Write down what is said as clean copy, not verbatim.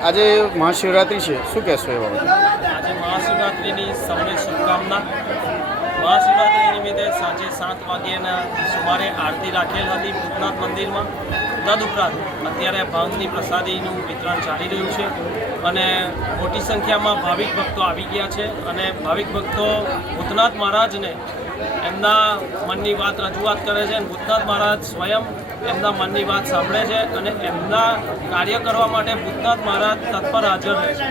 આજે મહાશિવરાત્રિ છે, શું કહેશો એ બાબતે? આજે મહાશિવરાત્રિની સૌને શુભકામના. મહાશિવરાત્રિ નિમિત્તે સાંજે 7 વાગ્યાના સુમારે આરતી રાખેલ હતી ભૂતનાથ મંદિરમાં. તદુપરાંત અત્યારે ભાંગની પ્રસાદીનું વિતરણ ચાલી રહ્યું છે અને મોટી સંખ્યામાં ભાવિક ભક્તો આવી ગયા છે અને ભાવિક ભક્તો ભૂતનાથ મહારાજને એમના મનની વાત રજૂઆત કરે છે અને ભૂતનાથ મહારાજ સ્વયં એમના મનની વાત સાંભળે છે અને એમના કાર્ય કરવા માટે ભૂતનાથ મહારાજ તત્પર હાજર રહે છે.